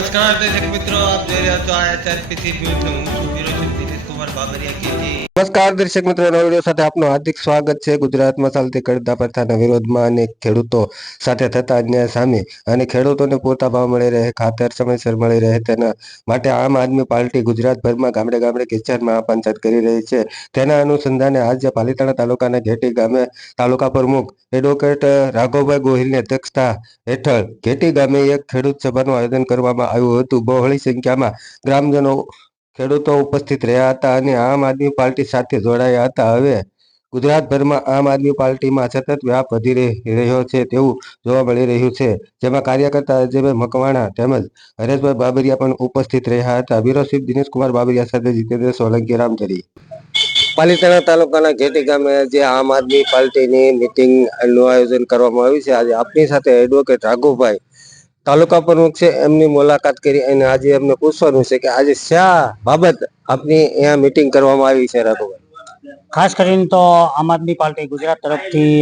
નમસ્કાર દર્શક મિત્રો, આપ જોઈ રહ્યા છો ISRPC ન્યૂઝ. હું છું વિરોચક દિનેશ કુમાર બાબરિયા કેજી. નમસ્કાર દર્શક મિત્રો, નવા વિડીયો સાથે આપનું હાર્દિક સ્વાગત છે. ગુજરાતમાં ચાલતી કડતા પ્રથાના વિરોધમાં અને ખેડૂતો સાથે થતા અન્યાય સામે અને ખેડૂતોને પૂરતા ભાવ મળી રહે, ખાતર સમયસર મળી રહે તેના માટે આમ આદમી પાર્ટી ગુજરાતભરમાં ગામડે ગામડે કિસાન મહાપંચાયત કરી રહી છે. તેના અનુસંધાને આજે પાલિતાણા તાલુકાના ઘેટી ગામે તાલુકા પ્રમુખ એડવોકેટ રાઘવભાઈ ગોહિલની અધ્યક્ષતા હેઠળ ઘેટી ગામે એક ખેડૂત સભાનું આયોજન કરવામાં આવ્યું હતું. બહોળી સંખ્યામાં ગ્રામજનો ખેડૂતો ઉપસ્થિત રહ્યા હતા અને આમ આદમી પાર્ટી સાથે જોડાયા હતા. હવે ગુજરાતભરમાં આમ આદમી પાર્ટીમાં સતત વ્યાપ વધી રહ્યો છે તેવું જોવા મળી રહ્યું છે, જેમાં કાર્યકર્તા અજયભાઈ મકવાણા તેમજ હરેશભાઈ બાબરિયા પણ ઉપસ્થિત રહ્યા હતા. બ્યુરો ચીફ દિનેશ કુમાર બાબરિયા સાથે જીતેન્દ્ર સોલંકી, રામધરી. પાલિતાણા તાલુકાના ઘેટી ગામે જે આમ આદમી પાર્ટીની મિટિંગનું આયોજન કરવામાં આવ્યું છે. આજે આપની સાથે એડવોકેટ રાઘવભાઈ તાલુકા પ્રમુખ છે, એમની મુલાકાત કરી અને આજે એમને પૂછવાનું છે કે આજે શા બાબત આપની અહીંયા મિટિંગ કરવામાં આવી છે. રાઘવભાઈ, ખાસ કરીને તો આમ આદમી પાર્ટી ગુજરાત તરફથી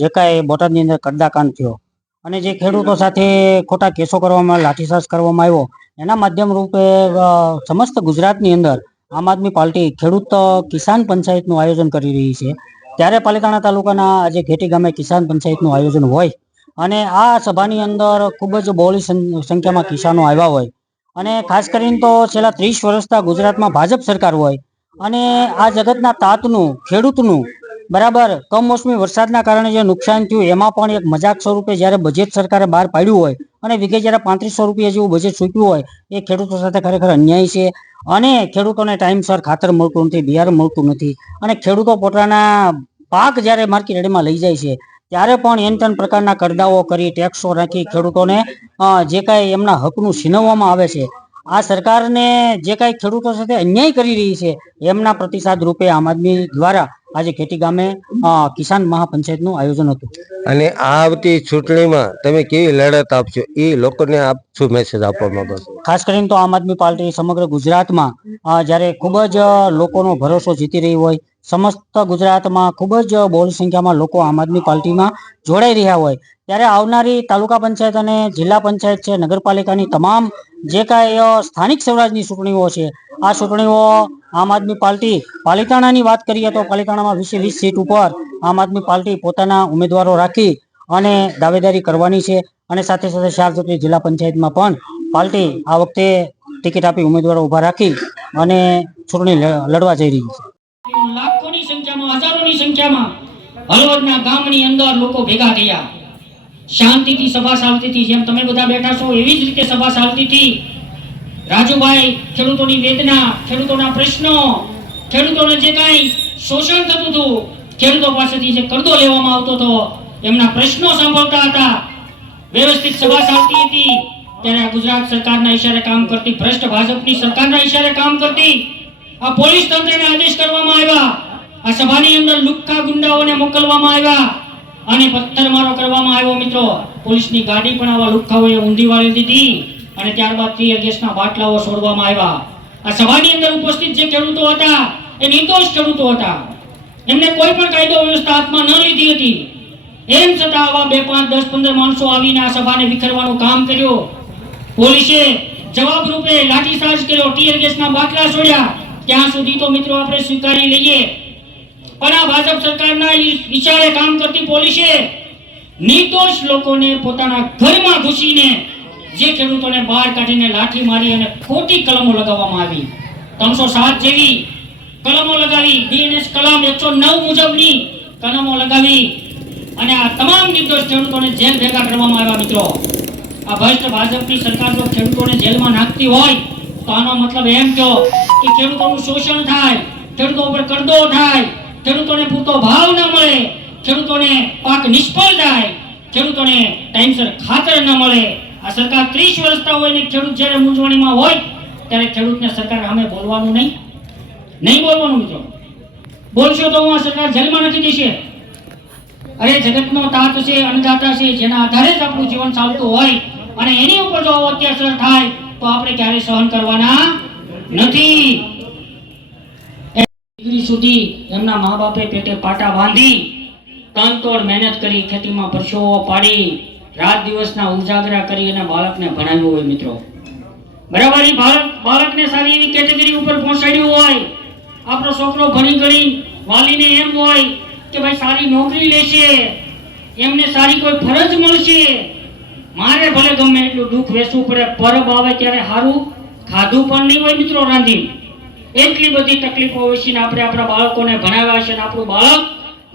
જે કાંઈ બોટાદની અંદર કડદાકાંડ થયો અને જે ખેડૂતો સાથે ખોટા કેસો કરવામાં, લાઠીચાર્જ કરવામાં આવ્યો, એના માધ્યમ રૂપે સમસ્ત ગુજરાતની અંદર આમ આદમી પાર્ટી ખેડૂત કિસાન પંચાયતનું આયોજન કરી રહી છે. ત્યારે પાલિતાણા તાલુકાના આજે ઘેટી ગામે કિસાન પંચાયતનું આયોજન હોય અને આ સભાની અંદર ખૂબ જ બહોળી સંખ્યામાં કિસાનો આવ્યા હોય અને ખાસ કરીને તો છેલ્લા 30 વર્ષથી ગુજરાતમાં ભાજપ સરકાર હોય અને આ જગતના તાતનું ખેડૂતનું બરાબર કમોસમી વરસાદના કારણે જે નુકસાન થયું એમાં પણ એક મજાક સ્વરૂપે જ્યારે બજેટ સરકારે બહાર પાડ્યું હોય અને વિગે જ્યારે 3500 રૂપિયા જેવું બજેટ ચૂક્યું હોય, એ ખેડૂતો સાથે ખરેખર અન્યાય છે. અને ખેડૂતોને ટાઈમસર ખાતર મળતું નથી, બિયારણ મળતું નથી અને ખેડૂતો પોતાના પાક જ્યારે માર્કેટ યાર્ડમાં લઈ જાય છે ત્યારે પણ એન પ્રકારના કરદાઓ કરી, ટેક્સો રાખી ખેડૂતોને જે કાંઈ એમના હકનું છીનવવામાં આવે છે. આ સરકારને જે કાંઈ ખેડૂતો સાથે અન્યાય કરી રહી છે એમના પ્રતિસાદ રૂપે આમ આદમી દ્વારા આજે ઘેટી ગામે કિસાન મહાપંચાયતનું આયોજન હતું. અને આવતી ચૂંટણીમાં તમે કેવી લડત આપશો એ લોકોને આપ શું મેસેજ આપવા માંગો છો? ખાસ કરીને તો આમ આદમી પાર્ટી સમગ્ર ગુજરાતમાં જ્યારે ખૂબ જ લોકોનો ભરોસો જીતી રહી હોય, સમસ્ત ગુજરાતમાં ખૂબ જ બહોળી સંખ્યામાં લોકો આમ આદમી પાર્ટીમાં જોડાઈ રહ્યા હોય, ત્યારે આવનારી તાલુકા પંચાયત અને જિલ્લા પંચાયત છે, નગરપાલિકાની તમામ જે કાંઈ સ્થાનિક સ્વરાજની ચૂંટણીઓ છે, આ ચૂંટણીઓ આમ આદમી પાર્ટી પાલિતાણાની વાત કરીએ તો પાલિતાણામાં 20 સીટ ઉપર આમ આદમી પાર્ટી પોતાના ઉમેદવારો રાખી અને દાવેદારી કરવાની છે અને સાથે સાથે 4 જેટલી જિલ્લા પંચાયતમાં પણ પાર્ટી આ વખતે ટિકિટ આપી ઉમેદવારો ઉભા રાખી અને ચૂંટણી લડવા જઈ રહી છે. લાખોની સંખ્યામાં, હજારોની સંખ્યામાં હળવદના ગામની અંદર લોકો ભેગા થયા. શાંતિથી સભા ચાલતી હતી, જેમ તમે બધા બેઠા છો એવી જ રીતે સભા ચાલતી હતી. રાજુભાઈ ખેડૂતોની વેદના, ખેડૂતોના પ્રશ્નો, ખેડૂતોને જે કાંઈ શોષણ થતું હતું, ખેડૂતો પાસેથી જે કરદો લેવામાં આવતો હતો, એમના પ્રશ્નો સાંભળતા હતા. વ્યવસ્થિત સભા ચાલતી હતી ત્યારે ગુજરાત સરકારના ઈશારે કામ કરતી, ભ્રષ્ટ ભાજપની સરકારના ઈશારે કામ કરતી આ પોલીસ તંત્રને આદેશ કરવામાં આવ્યા. આ સભાની અંદર લુખ્ખા ગુંડાઓને મોકલવામાં આવ્યા અને પથ્થરમારો કરવામાં આવ્યો. મિત્રો, પોલીસની ગાડી પણ આવા લુખ્ખાઓએ ઊંધી વાળી દીધી અને ત્યારબાદ ટીયર ગેસના બાટલાઓ છોડવામાં આવ્યા. આ સભાની અંદર ઉપસ્થિત જે ખેડૂતો હતા એ નિર્દોષ ખેડૂતો હતા, એમને કોઈ પણ કાયદો વ્યવસ્થા હાથમાં ન લીધી હતી. એમ છતાં આવા 2, 5, 10, 15 માણસો આવીને આ સભાને વિખેરવાનું કામ કર્યું. પોલીસે જવાબ રૂપે લાઠીચાર્જ કર્યો, ટીયર ગેસના બાટલા છોડ્યા. ત્યાં સુધી તો મિત્રો આપણે સ્વીકારી લઈએ, પણ આ ભાજપ સરકારના ઈશારે કામ કરતી પોલીસે નિર્દોષ લોકોને પોતાના ઘરમાં ઘૂસીને જે ખેડૂતોને બહાર કાઢીને લાઠી મારી અને ખોટી કલમો લગાવવામાં આવી. 307 જેવી કલમો લગાવી, બીએનએસ કલમ 109 મુજબની કલમો લગાવી અને આ તમામ નિર્દોષ ખેડૂતોને જેલ ભેગા કરવામાં આવ્યા. મિત્રો, આ ભ્રષ્ટ ભાજપની સરકાર જો ખેડૂતોને જેલમાં નાખતી હોય તો આનો મતલબ એમ કહો કે ખેડૂતોનું શોષણ થાય, ખેડૂતો ઉપર કરદો થાય, ખેડૂતોને પૂરતો ભાવ ન મળે, ખેડૂતોને પાક નિષ્ફળ થાય, ખેડૂતોને ટાઈમસર ખાતર ન મળે. આ સરકાર 30 વર્ષથી હોય ને ખેડૂત જ્યારે મૂંઝવણીમાં હોય ત્યારે ખેડૂતને સરકાર સામે બોલવાનું નહીં બોલવાનું. મિત્રો, બોલશો તો હું આ સરકાર જેલમાં નાખી દેશે. અરે જગતનો તાત છે, અન્નદાતા છે, જેના આધારે જ આપણું જીવન ચાલતું હોય અને એની ઉપર જો અત્યાચાર થાય તો આપણે ક્યારેય સહન કરવાના નથી. ડિગ્રી સુધી એમના મા બાપે પેટે પાટા બાંધી તનતોડ મહેનત કરી, ખેતીમાં પરસેવો પાડી, રાત દિવસના ઉજાગરા કરી અને બાળકને ભણાવ્યું હોય. મિત્રો, બરાબર એ બાળકને સારી એવી કેટેગરી ઉપર પહોંચાડ્યું હોય, આપણો છોકરો ભણી ગણી વાલીને એમ હોય કે ભાઈ સારી નોકરી લેશે, એમને સારી કોઈ ફરજ મળશે, મારે ભલે ગમે એટલું દુઃખ વેચવું પડે, પરબ આવે ત્યારે સારું ખાધું પણ નહીં હોય મિત્રો રાંધી, એટલી બધી તકલીફો હોય છે ને આપણે આપણા બાળકોને ભણાવ્યા છે ને આપણું બાળક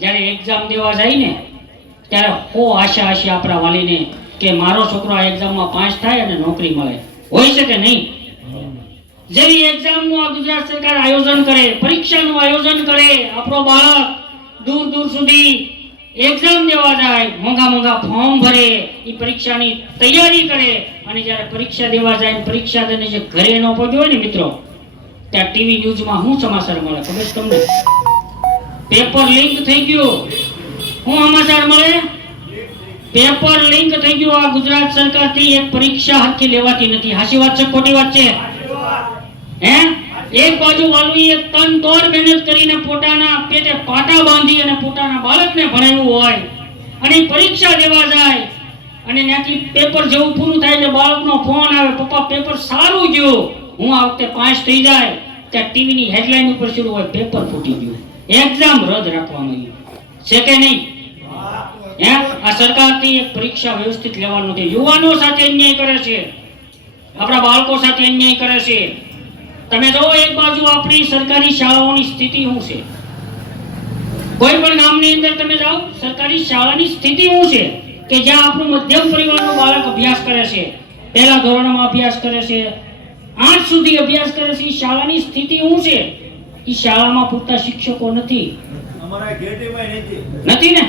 જ્યારે એક્ઝામ દેવા જાય ને ત્યારે આશા હશે આપણા વાલીને કે મારો છોકરો આ એક્ઝામમાં પાસ થાય અને નોકરી મળે. હોય છે કે નહીં? જેવી એક્ઝામનું આ ગુજરાત સરકાર આયોજન કરે, પરીક્ષાનું આયોજન કરે, આપણો બાળક દૂર દૂર સુધી એક્ઝામ દેવા જાય, મોંઘા મોંઘા ફોર્મ ભરે, એ પરીક્ષાની તૈયારી કરે અને જ્યારે પરીક્ષા દેવા જાય પરીક્ષા દઈને જે ઘરે ન પહોંચ્યો હોય ને મિત્રો, ત્યાં ટીવી ન્યૂઝમાં શું સમાચાર મળે ખબર છે તમને? પેપર લીક થઈ ગયું. શું સમાચાર મળે? પેપર લીક થઈ ગયું. આ ગુજરાત સરકારથી એક પરીક્ષા હરખી લેવાતી નથી. હાચી વાત છે ખોટી વાત છે? હે? એક બાજુ વાલીએ તન તોડ મહેનત કરીને પોતાના પેટે પાટા બાંધી અને પોતાના બાળકને ભણાવ્યું હોય અને પરીક્ષા દેવા જાય અને ત્યાંથી પેપર જેવું પૂરું થાય એટલે બાળકનો ફોન આવે, પપ્પા પેપર સારું ગયું, હું આ વખતે પાસ થઈ જાય, ત્યાં ટીવીની હેડલાઇન ઉપર શરૂ હોય પેપર ફૂટી ગયું, એક્ઝામ રદ રાખવામાં આવી. છે કે નહીં? હે? આ સરકારથી એક પરીક્ષા વ્યવસ્થિત લેવાનું નથી. યુવાનો સાથે અન્યાય કરે છે, આપણા બાળકો સાથે અન્યાય કરે છે. તમે જો એક બાજુ આપણી સરકારી શાળાઓની સ્થિતિ શું છે, કોઈ પણ ગામની અંદર તમે જાઓ સરકારી શાળાની સ્થિતિ શું છે કે જ્યાં આપણું મધ્યમ પરિવારનું બાળક અભ્યાસ કરે છે, પહેલા ધોરણમાં અભ્યાસ કરે છે, 8 સુધી અભ્યાસ કરે છે, શાળાની સ્થિતિ શું છે? એ શાળામાં પૂરતા શિક્ષકો નથી. નથી ને?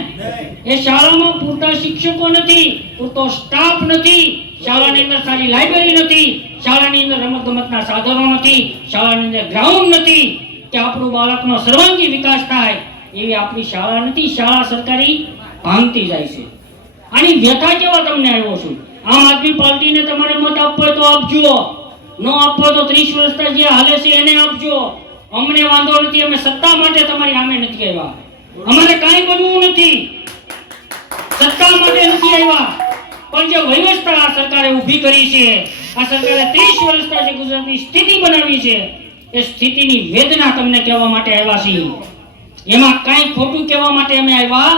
એ શાળામાં પૂરતા શિક્ષકો નથી, પૂરતો સ્ટાફ નથી, શાળાની અંદર સારી લાઇબ્રેરી નથી, શાળાની અંદર રમતગમતના સાધનો નથી, શાળાની અંદર ગ્રાઉન્ડ નથી કે આપણું બાળકનો સર્વાંગી વિકાસ થાય એવી આપણી શાળા નથી. શાળા સરકારી ભાંગતી જાય છે. આની વ્યથા કેવા તમને આવ્યો છું? આમ આદમી પાર્ટીને તમારે મત આપવો હોય તો આપજો, ન આપવો તો 30 વર્ષથી જે હાલે છે એને આપજો. અમને વાંધો નથી, અમે સત્તા માટે તમારી સામે નથી આવ્યા, અમારે કાંઈ બનવું નથી, સત્તા માટે નથી આવ્યા, પણ જે વ્યવસ્થા આ સરકારે ઊભી કરી છે, આ સરકારે 30 વર્ષથી જે ગુજરાતની સ્થિતિ બનાવી છે એ સ્થિતિની વેદના તમને કહેવા માટે આવ્યા છીએ. એમાં કાંઈ ખોટું કહેવા માટે અમે આવ્યા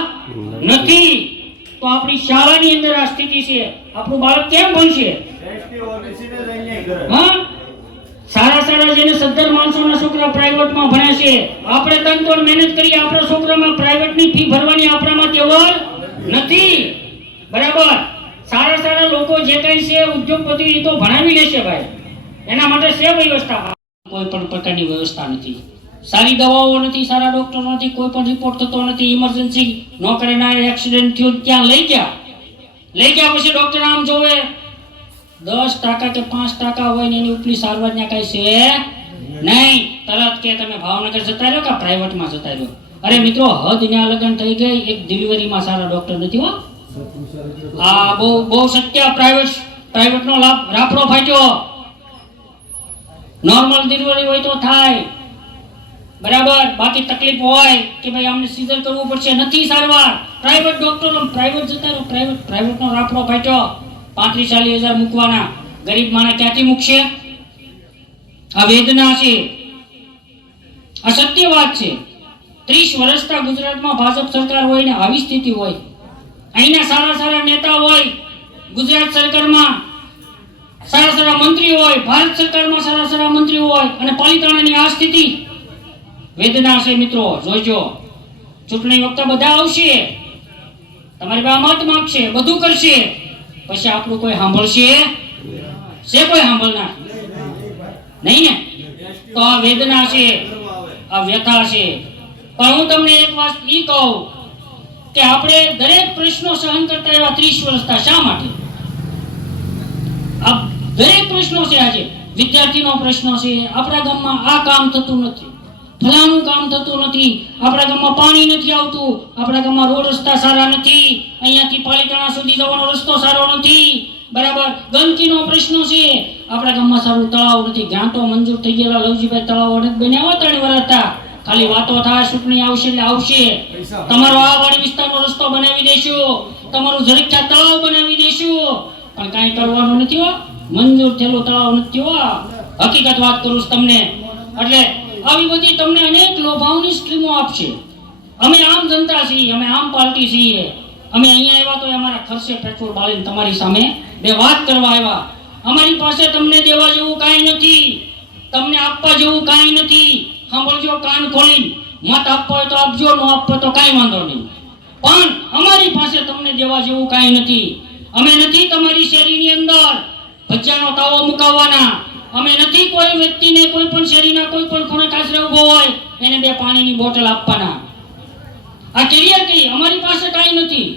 નથી. તો આપણી શાળાની અંદર આ સ્થિતિ છે, આપણું બાળક કેમ ભણશે? હા, સારા સારા જેને સદ્ધર માણસોના છોકરા પ્રાઇવેટમાં ભણે છે, આપણે તનતોડ મહેનત કરી આપણા છોકરામાં પ્રાઇવેટની ફી ભરવાની આપણામાં તેવડ નથી. બરાબર? સારા સારા લોકો જે કઈ છે ઉદ્યોગપતિ એ તો ભણાવી લેશે ભાઈ, એના માટે છે વ્યવસ્થા. કોઈ પણ પ્રકારની વ્યવસ્થા નથી, સારી દવાઓ નથી, સારા ડોક્ટર નથી, કોઈ પણ રિપોર્ટ થતો નથી. ઇમરજન્સી નોકરીના એક્સિડન્ટ થયો ત્યાં લઈ ગયા પછી ડોક્ટર આમ જોવે 10% કે 5% હોય ને એની ઉપલી સારવાર ત્યાં કઈ છે નહીં, તરત કે તમે ભાવનગર જતા રહ્યો કે પ્રાઇવેટમાં જતા રહ્યો. અરે મિત્રો, હદ ન્યા લગન થઈ ગઈ, એક ડિલિવરીમાં સારા ડોક્ટર નથી હો. આ બહુ સત્ય. પ્રાઇવેટનો લાભ રાફડો ફાટ્યો. નોર્મલ ડિલિવરી હોય તો થાય, બરાબર, બાકી તકલીફ હોય કે ભાઈ અમને સીઝર કરવું પડશે, નથી સારવાર, પ્રાઇવેટ ડોક્ટરો પ્રાઇવેટ જતા રહ્યો, પ્રાઇવેટનો રાફડો ફાટ્યો. 35-40 હજાર મૂકવાના, ગરીબ માણસ ક્યાંથી મૂકશે? આ વેદના છે, આ સત્ય વાત છે. 30 વર્ષથી ગુજરાતમાં ભાજપ સરકાર હોય ને આવી સ્થિતિ હોય, અહીંના સારા સારા નેતા હોય, ગુજરાત સરકારમાં સારા સારા મંત્રી હોય, ભારત સરકારમાં સારા સારા મંત્રી હોય અને પાલિતાણાની આ સ્થિતિ. વેદના છે મિત્રો, જોઈજો. ચૂંટણી વખતે બધા આવશે, તમારી પાસે મત માંગશે, બધું કરશે, પછી આપણું કોઈ સાંભળશે? છે કોઈ સાંભળનાર? નહીં ને? તો આ વેદના છે, આ વ્યથા છે. પણ હું તમને એક વાત ઈ કહું કે આપણે દરેક પ્રશ્નો સહન કરતા એવા 30 વર્ષથી શા માટે? આ દરેક પ્રશ્નો છે. આજે વિદ્યાર્થીનો પ્રશ્ન છે, આપણા ગામમાં આ કામ થતું નથી, ફલાણું કામ થતું નથી, આપણા ગામમાં પાણી નથી આવતું, આપણા ગામમાં રોડ રસ્તા સારા નથી, અહીંયાથી પાલિતાણા સુધી જવાનો રસ્તો સારો નથી, બરાબર, ગંદકીનો પ્રશ્ન છે, આપણા ગામમાં સારું તળાવ નથી, ગ્રાન્ટો મંજૂર થઈ ગયેલા લવજીભાઈ તળાવ અડદ બન્યા 3 વર્ષથી, ખાલી વાતો થાય, ચૂંટણી આવશે એટલે આવશે, તમારો આ વાડી વિસ્તારનો રસ્તો બનાવી દેશું, તમારું ઝડપથી તળાવ બનાવી દેશું, પણ કાંઈ કરવાનું નથી હો. મંજૂર થયેલું તળાવ નથી હો. હકીકત વાત કરું છું તમને. એટલે આવી બધી તમને અનેક લોભાવની સ્કીમો આપશે. અમે આમ જનતા છીએ, અમે આમ પાર્ટી છીએ, અમે અહીંયા આવ્યા તો અમારા ખર્ચે પેટ્રોલ બાળીને તમારી સામે બે વાત કરવા આવ્યા. અમારી પાસે તમને દેવા જેવું કાંઈ નથી, તમને આપવા જેવું કાંઈ નથી. સાંભળજો કાન ખોલીને. મત આપવો હોય તો આપજો, ન આપવો તો કાંઈ વાંધો નહીં, પણ અમારી પાસે તમને દેવા જેવું કાંઈ નથી. અમે નથી તમારી શેરીની અંદર ભજીયાનો તાવો મુકાવવાના. અમે નથી કોઈ વ્યક્તિને કોઈ પણ શેરીના કોઈ પણ ખૂણે કાચરે ઊભો હોય એને બે પાણીની બોટલ આપવાના. આ કેરિયર કઈ અમારી પાસે કાંઈ નથી,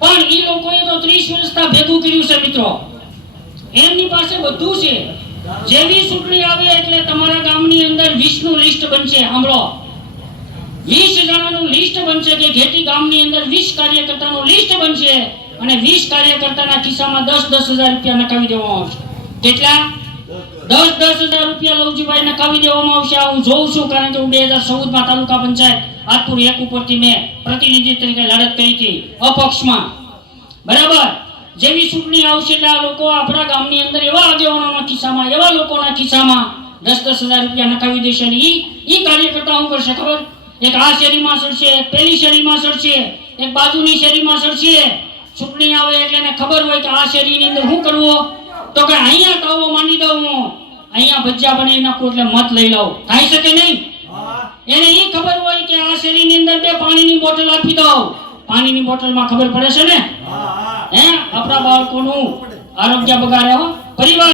પણ એ લોકોએ તો 30 વર્ષથી ભેગું કર્યું છે મિત્રો. એમની પાસે બધું છે. જેવી ચૂંટણી આવે એટલે તમારા ગામની અંદર 20 નું લિસ્ટ બનશે. સાંભળો, 20 જણાનું લિસ્ટ બનશે કે ઘેટી ગામની અંદર 20 કાર્યકર્તાનું લિસ્ટ બનશે અને 20 કાર્યકર્તાના ખિસ્સામાં 10,000 રૂપિયા નકાવી દેવામાં આવશે. કેટલા? 10,000 રૂપિયા લવજીભાઈ નકાવી દેવામાં આવશે. આ હું જોઉં છું, કારણ કે હું 2014 માં તાલુકા પંચાયત આતપુર 1 ઉપરથી મેં પ્રતિનિધિ તરીકે લડત કરી હતી અપક્ષમાં. બરાબર, જેવી ચૂંટણી આવશે એટલે આ લોકો આપણા ગામની અંદર એવા આગેવાનોના ખિસ્સામાં, એવા લોકોના ખિસ્સામાં 10,000 રૂપિયા નકાવી દેશે. અને ઈ કાર્યકર્તા શું કરશે ખબર? એક આ શેરીમાં સડશે, એક પેલી શેરીમાં સડશે, એક બાજુની શેરીમાં સડશે. ચૂંટણી આવે એટલે એને ખબર હોય કે આ શેરીની અંદર શું કરવું, તો કે અહીંયા તાવો માંડી દઉં હું, અહીંયા ભજીયા બનાવી નાખું એટલે મત લઈ લઉં. થઈ શકે નહીં? એને એ ખબર હોય કે આ શેરીની અંદર બે પાણીની બોટલ આપી દઉં. પાણીની બોટલમાં ખબર પડે છે ને? હે, આપણા બાળકોનું આરોગ્ય બગાડે હો. પરિવાર